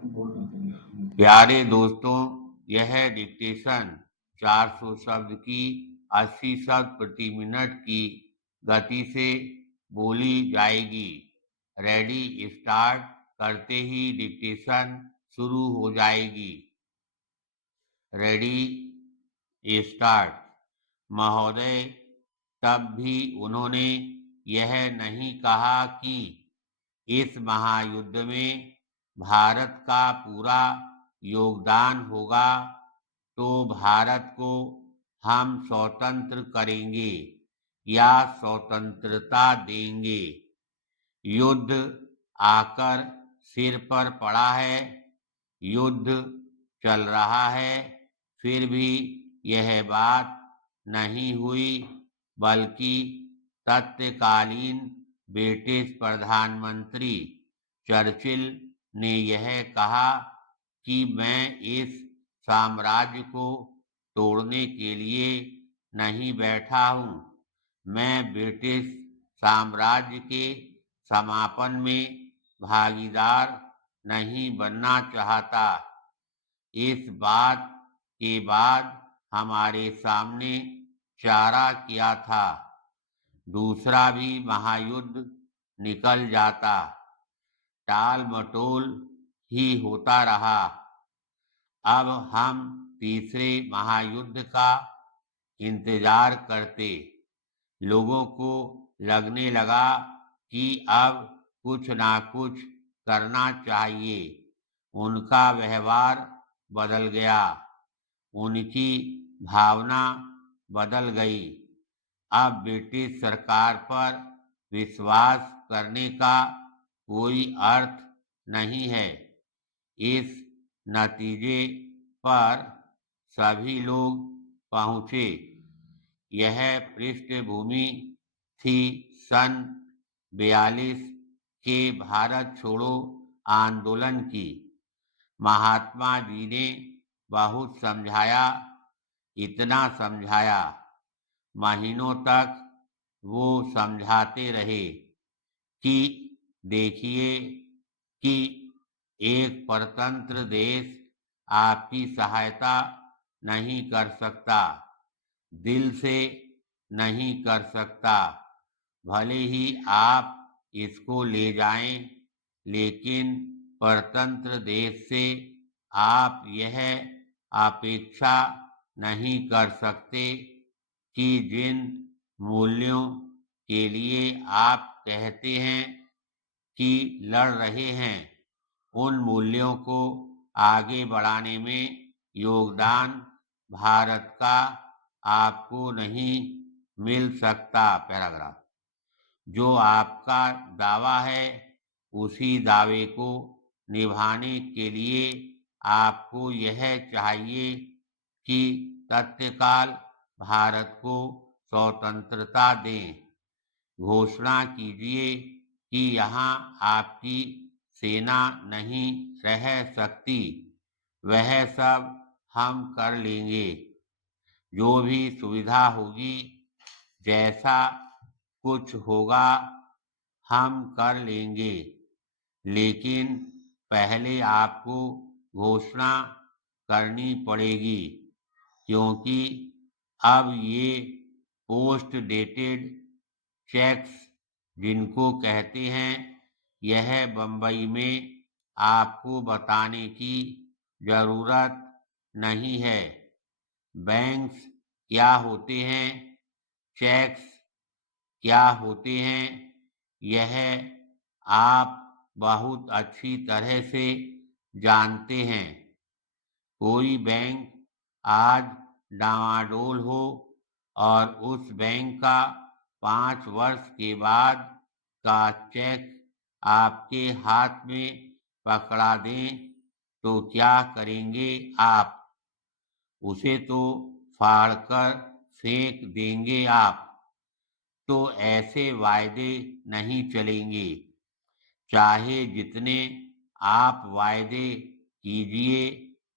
प्यारे दोस्तों, यह डिक्टेशन 400 शब्द की 80 शब्द प्रति मिनट की गति से बोली जाएगी। रेडी स्टार्ट करते ही डिक्टेशन शुरू हो जाएगी। Ready start. महोदय, तब भी उन्होंने यह नहीं कहा कि इस महायुद्ध में भारत का पूरा योगदान होगा, तो भारत को हम स्वतंत्र करेंगे या स्वतंत्रता देंगे। युद्ध आकर सिर पर पड़ा है, युद्ध चल रहा है, फिर भी यह बात नहीं हुई, बल्कि तत्कालीन ब्रिटिश प्रधानमंत्री चर्चिल ने यह कहा कि मैं इस साम्राज्य को तोड़ने के लिए नहीं बैठा हूँ, मैं ब्रिटिश साम्राज्य के समापन में भागीदार नहीं बनना चाहता। इस बात के बाद हमारे सामने चारा क्या था, दूसरा भी महायुद्ध निकल जाता, टाल मटोल ही होता रहा। अब हम तीसरे महायुद्ध का इंतजार करते। लोगों को लगने लगा कि अब कुछ ना कुछ करना चाहिए। उनका व्यवहार बदल गया, उनकी भावना बदल गई। अब ब्रिटिश सरकार पर विश्वास करने का कोई अर्थ नहीं है। इस नतीजे पर सभी लोग पहुंचे। यह पृष्ठभूमि थी सन 42 के भारत छोड़ो आंदोलन की। महात्मा जी ने बहुत समझाया, इतना समझाया, महीनों तक वो समझाते रहे कि देखिए कि एक परतंत्र देश आपकी सहायता नहीं कर सकता, दिल से नहीं कर सकता। भले ही आप इसको ले जाएं, लेकिन परतंत्र देश से आप यह अपेक्षा नहीं कर सकते कि जिन मूल्यों के लिए आप कहते हैं कि लड़ रहे हैं, उन मूल्यों को आगे बढ़ाने में योगदान भारत का आपको नहीं मिल सकता। पैराग्राफ। जो आपका दावा है, उसी दावे को निभाने के लिए आपको यह चाहिए कि तत्काल भारत को स्वतंत्रता दें। घोषणा कीजिए कि यहाँ आपकी सेना नहीं रह सकती, वह सब हम कर लेंगे। जो भी सुविधा होगी, जैसा कुछ होगा, हम कर लेंगे। लेकिन पहले आपको घोषणा करनी पड़ेगी, क्योंकि अब ये पोस्ट डेटेड चेक्स जिनको कहते हैं, यह बंबई में आपको बताने की जरूरत नहीं है। बैंक्स क्या होते हैं, चेक्स क्या होते हैं, यह आप बहुत अच्छी तरह से जानते हैं। कोई बैंक आज डामाडोल हो और उस बैंक का 5 वर्ष के बाद का चेक आपके हाथ में पकड़ा दें, तो क्या करेंगे आप? उसे तो फाड़कर फेंक देंगे आप। तो ऐसे वायदे नहीं चलेंगे। चाहे जितने आप वायदे कीजिए,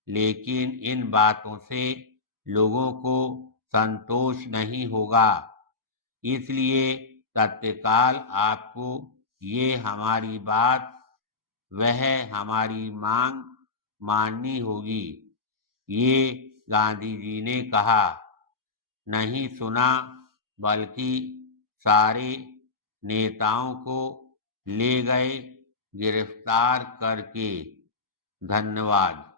लेकिन इन बातों से लोगों को संतोष नहीं होगा। इसलिए तत्काल आपको ये हमारी बात, वह हमारी मांग माननी होगी, ये गांधी जी ने कहा। नहीं सुना, बल्कि सारे नेताओं को ले गए गिरफ्तार करके। धन्यवाद।